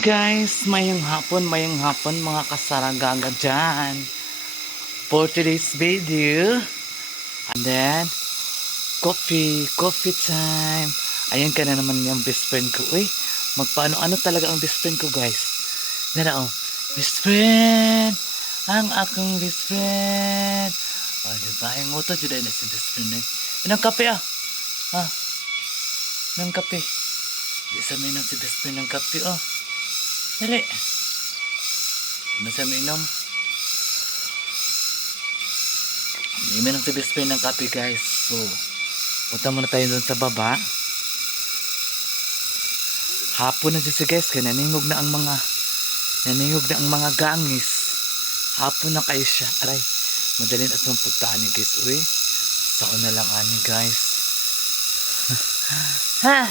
Guys, mayang hapon mga kasaragaga dyan. For today's video, and then, coffee time. Ayan ka na naman yung best friend ko. Uy, magpaano-ano talaga ang best friend ko guys. Dara oh, best friend, ang akong best friend. Oh, diba? Yung uto dyan na si best friend eh. Inang kape ah. Ha? Nang kape. Di sa minom si best friend ng kape oh. Dali. Nasa minom. Minom si best friend ng kape guys. So, punta muna tayo doon sa baba. Hapon na siya guys. Kaya naningog na ang mga gangis. Hapon na kayo siya. Aray. Madalin at mamputaan niya guys. Uy. Saan na lang ani guys. Ha!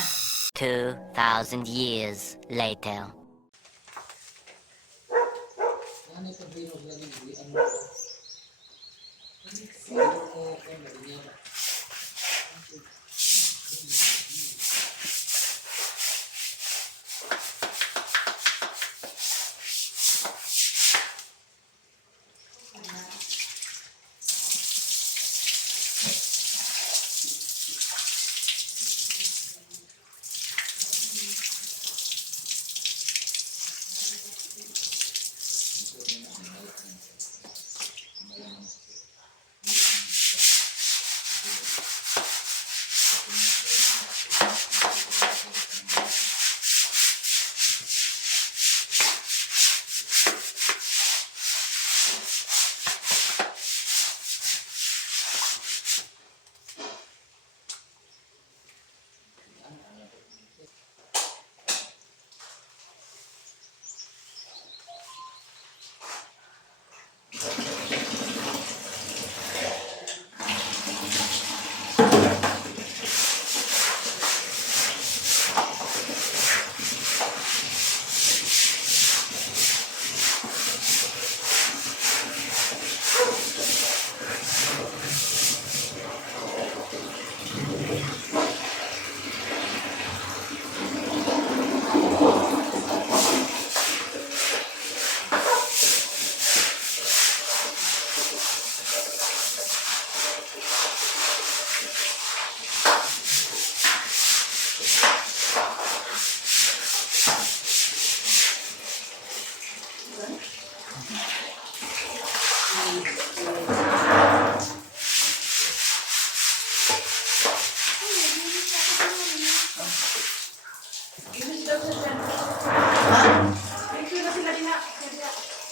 2,000 years later.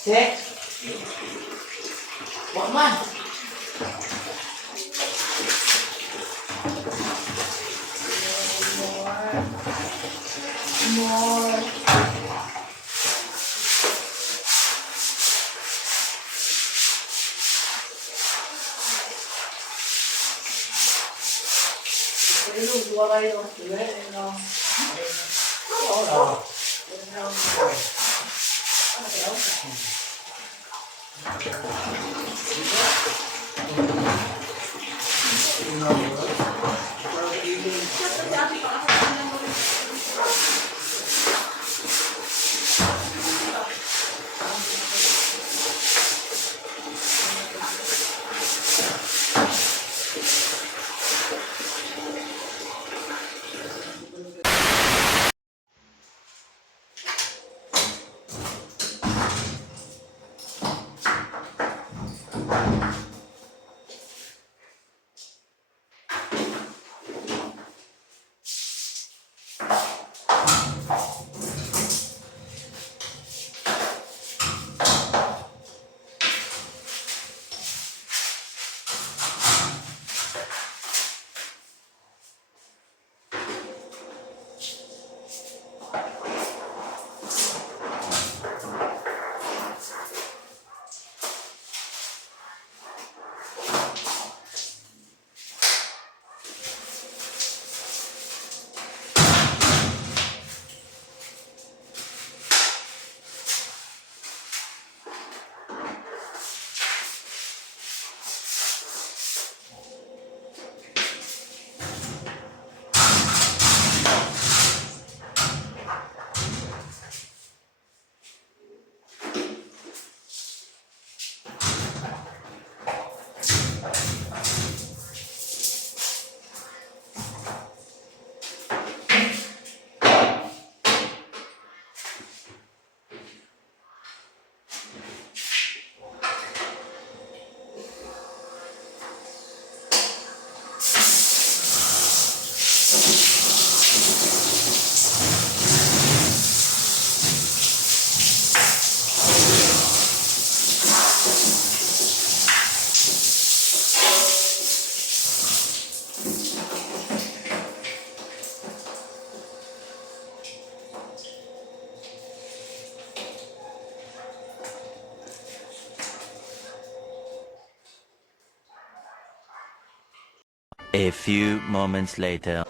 Sek. Wak man. More. Hello, dua kayo. A few moments later.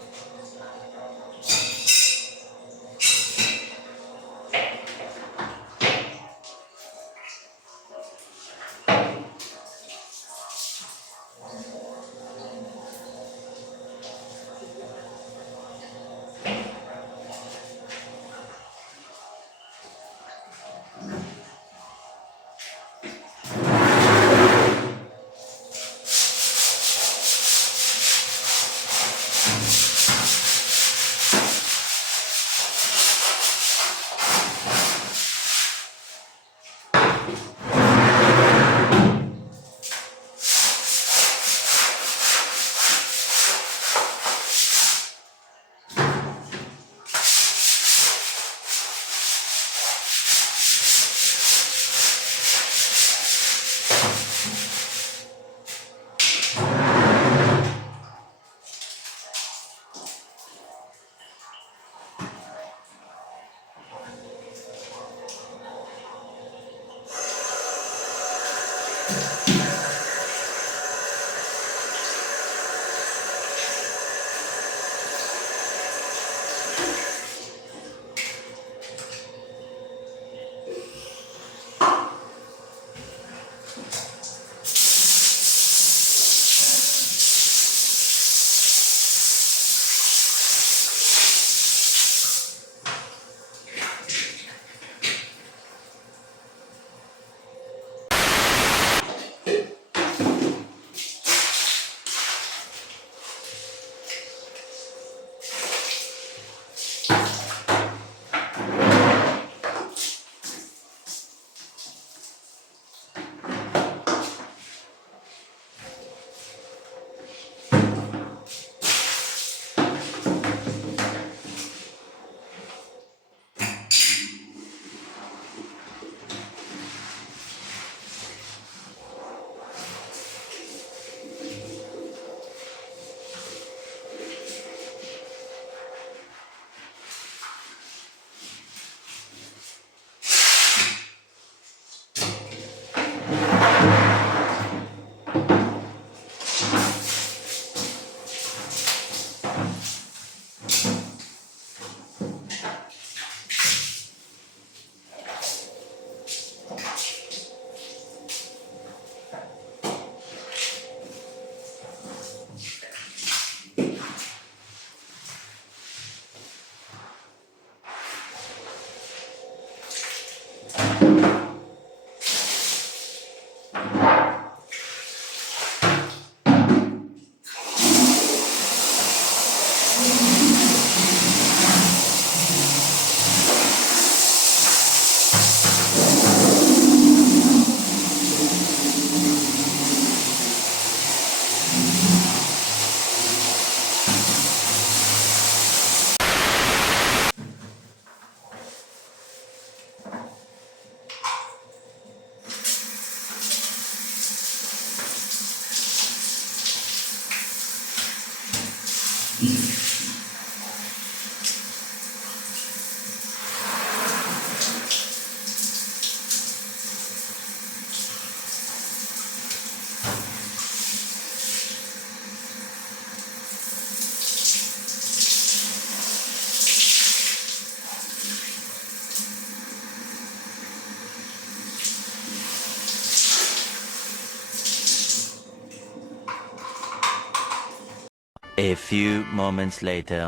A few moments later.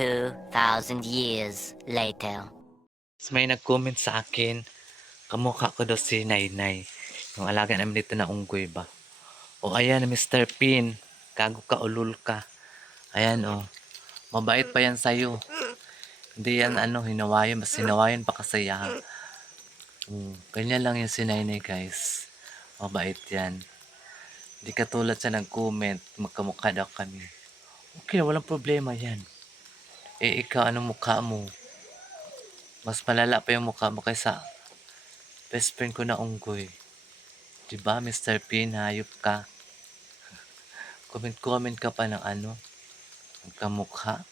2,000 years later. May nag-comment sa akin, kamukha ko daw si Nainay. Yung alaga namin dito na unggoy ba. O ayan, Mr. Pin. Kago ka, ulul ka. Ayan o. Mabait pa yan sa'yo. Hindi yan hinawayan. Mas hinawayan pa kasaya. Ganyan lang yung si Nainay guys. Mabait yan. Hindi katulad sa nag-comment. Magkamukha daw kami. Okay, walang problema yan. Eh ikaw, anong mukha mo? Mas malala pa yung mukha mo kaysa best friend ko na unggoy. Diba, Mr. Pin, hayop ka. Comment ka pa ng magkamukha.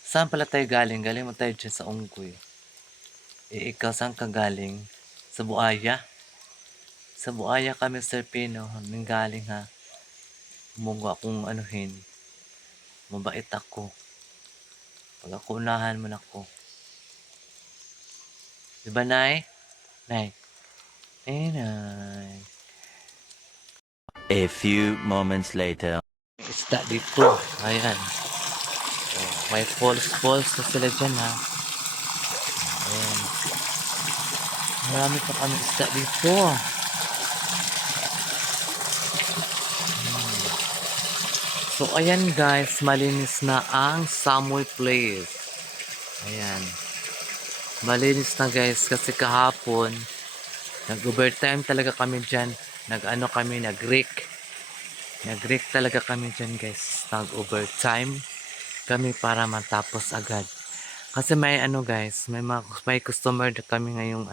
Saan pala tayo galing? Galing mo tayo dyan sa unggoy. Eh, ikaw, saan ka galing? Sa buaya? Sa buaya ka, Mr. Pin, oh. Nang galing, ha? Munggo akong anuhin. Mabait ako. Pag ako unahan mo na ako. Diba, Nay? Nay? Eh, Nay. A few moments later. Isda dito. Ayan. Oh, may falls na sila dyan, ha. Ayan. Marami pa kami isda dito. So, ayan guys. Malinis na ang Samoy Place. Ayan. Malinis na guys. Kasi kahapon, nag-overtime talaga kami dyan. Nag-rig. Nag-rig talaga kami dyan guys. Nag-overtime kami para matapos agad. Kasi may guys, may customer na kami ngayong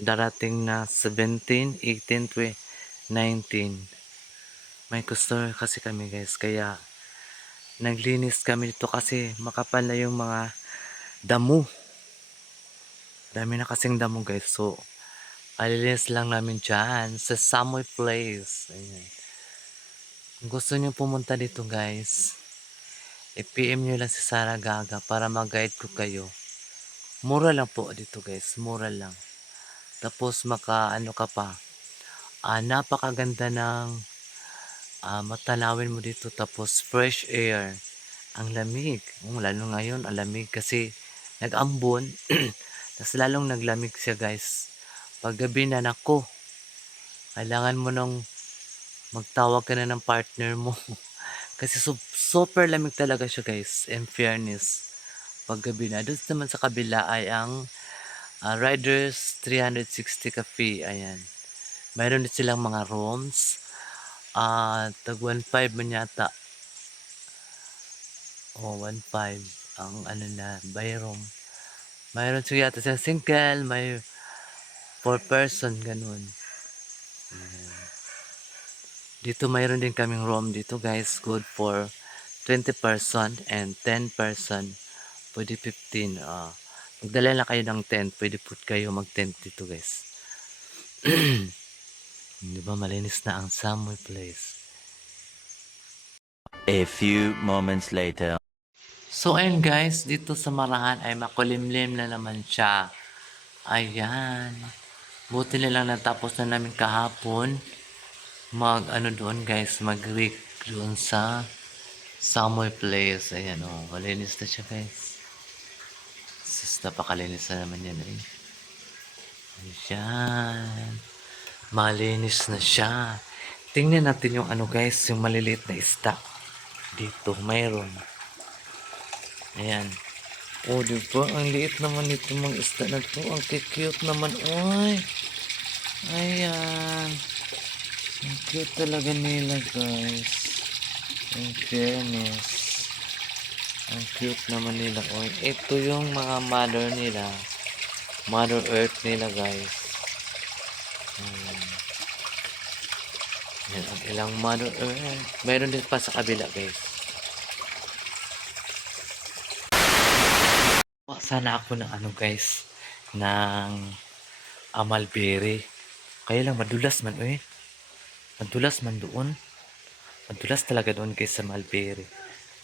darating na 17, 18, 19. May customer kasi kami guys, kaya naglinis kami dito kasi makapal na yung mga damo. Dami na kasing damo guys, so alinis lang namin dyan sa Samoy Place. Ayan. Kung gusto nyo pumunta dito guys, i-PM nyo lang si Sarah Gaga para mag-guide ko kayo. Mura lang po dito guys, mura lang. Tapos ka pa. Napakaganda ng matanawin mo dito, tapos fresh air. Ang lamig. Lalo ngayon, ang lamig kasi nag-ambon. Tapos lalong naglamig siya guys. Paggabi na nako, kailangan mo nang magtawag ka na ng partner mo. Kasi super lamig talaga siya guys. In fairness. Paggabi na. Doon naman sa kabila ay ang Riders 360 ka fee. Ayan. Mayroon din silang mga rooms. Tag 1.5 man yata. O 1.5 ang ano na by room. Mayroon siya yata sa single, may 4 person ganun. Dito mayroon din kaming room dito guys, good for 20 person and 10 person. Pwede 15. Magdala lang kayo ng tent, pwede po kayo mag-tent dito guys. Di ba malinis na ang Samoy Place. A few moments later. So ayun guys, dito sa Marahan ay makulimlim na naman siya. Ayan. Buti na lang natapos na namin kahapon. Doon guys, mag-rig doon sa Samoy Place. Ayan malinis na siya guys. Sus, napakalinis na naman yan eh. Ayan. Malinis na siya. Tingnan natin yung guys, yung maliliit na isda. Dito, mayroon. Ayan. Diba? Ang liit naman nito mga isda na to. Ang cute naman. Oy. Ayan. Ang cute talaga nila, guys. In fairness. Ang cute naman nila. Oy. Ito yung mga mother nila. Mother Earth nila, guys. Yan ang ilang Mother Earth. Mayroon din pa sa kabila, guys. Sana ako ng guys, ng mulberry. Kaya lang madulas man Madulas man doon. Madulas talaga doon guys sa mulberry.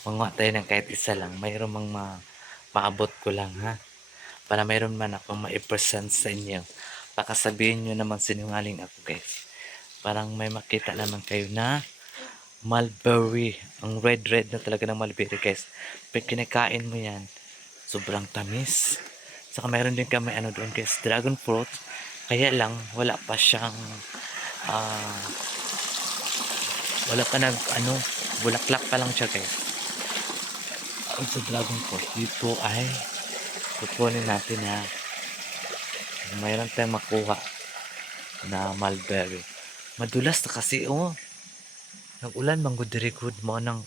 Manguha tayo ng kahit isa lang. Mayroon mang maabot ko lang ha. Para mayroon man akong ma-present sa inyo. Baka sabihin nyo naman sinungaling ako guys. Parang may makita naman kayo na mulberry. Ang red na talaga ng mulberry guys. Pag kinakain mo yan, sobrang tamis. Saka mayroon din kami doon guys, dragon fruit. Kaya lang wala pa siyang wala pa bulaklak pa lang siya guys. Sa dragon fruit dito ay kukunin natin na mayroon tayong makuha na mulberry. Madulas na kasi nag-ulan man good very good mo ng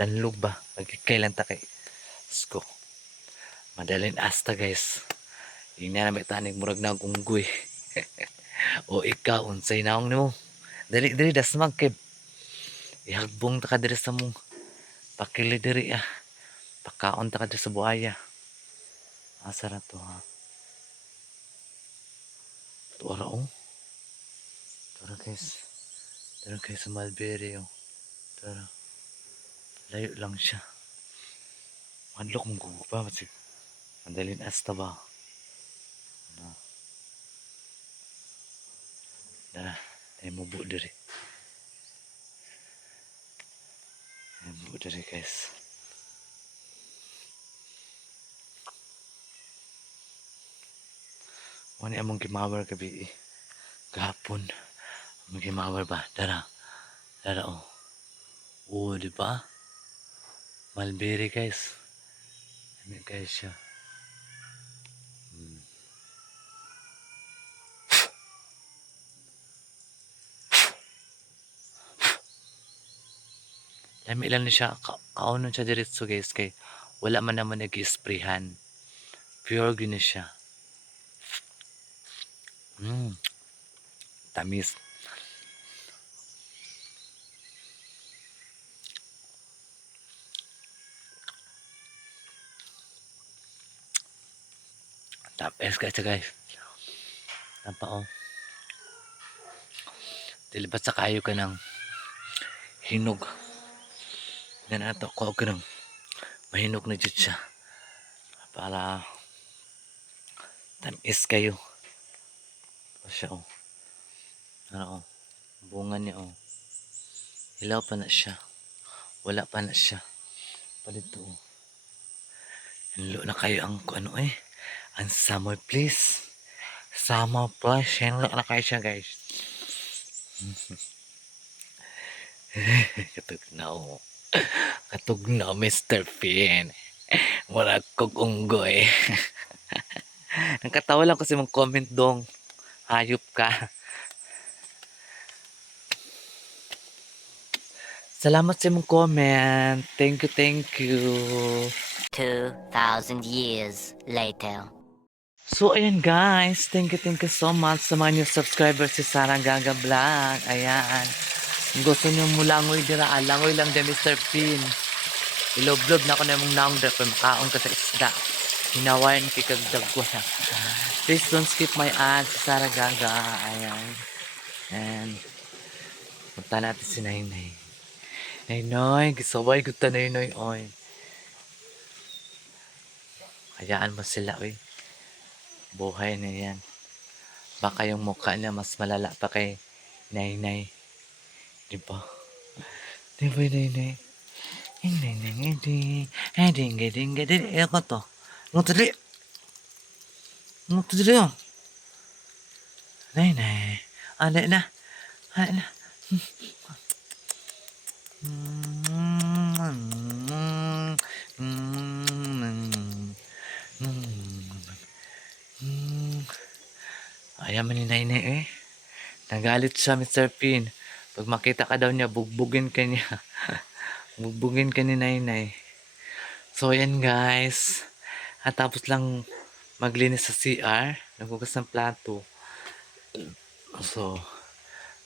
danlog ba magkailan ta kay sko. Madalin asta guys. Ingna na may tanig murag na unggoy. O ikaw unsay naong nimo? Dali dasmag kay ihagbong ta ka diri sa mong pakili diri pakaon ta ka diri sa buaya. Asa na to ha? Tuara Tara guys. Tara guys sa mulberry Tara. Layo lang siya. Manlok mong gugupa masig. Mandalin asta ba? Tara, tayo mubo diri. Mubo diri guys. Mani among gimawar gabi gahapon. Among gimawar ba? Tara. Di ba? Mulberry guys. Ano guys siya? Lami lang na siya. Kaunon siya diretso guys. Kay wala man naman nag-sprayhan. Pure green na siya. Tamis. Tapos guys. Nampa Dilipat sa kayo ka ng hinog. Yan ato ko ka ng mahinog na dyan siya. Para tamis kayo. Ito siya bunga niya Hilaw pa na siya. Wala pa na siya. Palito Hinlo na kayo ang ang summer please. Summer please. Hinlo na kayo siya guys. Katugnaw Mr. Finn. Murag kog unggoy. Nakatawa lang kasi mong comment dong. Hayop ka. Salamat sa mong comment. Thank you, thank you. 2,000 years later. So, ayan guys. Thank you so much sa mga new subscribers si Sarah Gaga Vlog. Ayan. Kung gusto nyo mulangoy dira, langoy lang din Mr. Pin. Iloblob na ako na mong naong dira, makaon ka sa isda. Hinawayan kikagdagwa na. Please don't skip my ads si Sarah Gaga. Ayan. And, punta natin si Nainay. Nainay, gisaway gusta Nainay. Oy. Hayaan mo sila, oy. Buhay na yan. Baka yung mukha niya mas malala pa kay Nainay. Di ba? Di ba, Nainay? Hindi, hindi, hindi, hindi, hindi, ako to. Ano to, di? Ano to, di? Nainay. Ano na? Ano na? Ayaw man ni Nainay eh. Nagalit siya, Mr. Pin. Pag makita ka daw niya, bugbugin ka niya. Bugbugin ka ni Nainay. So, ayan guys. At tapos lang maglinis sa CR. Naghugas ng plato. So,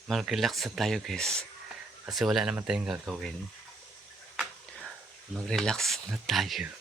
mag-relax na tayo guys. Kasi wala naman tayong gagawin. Mag-relax na tayo.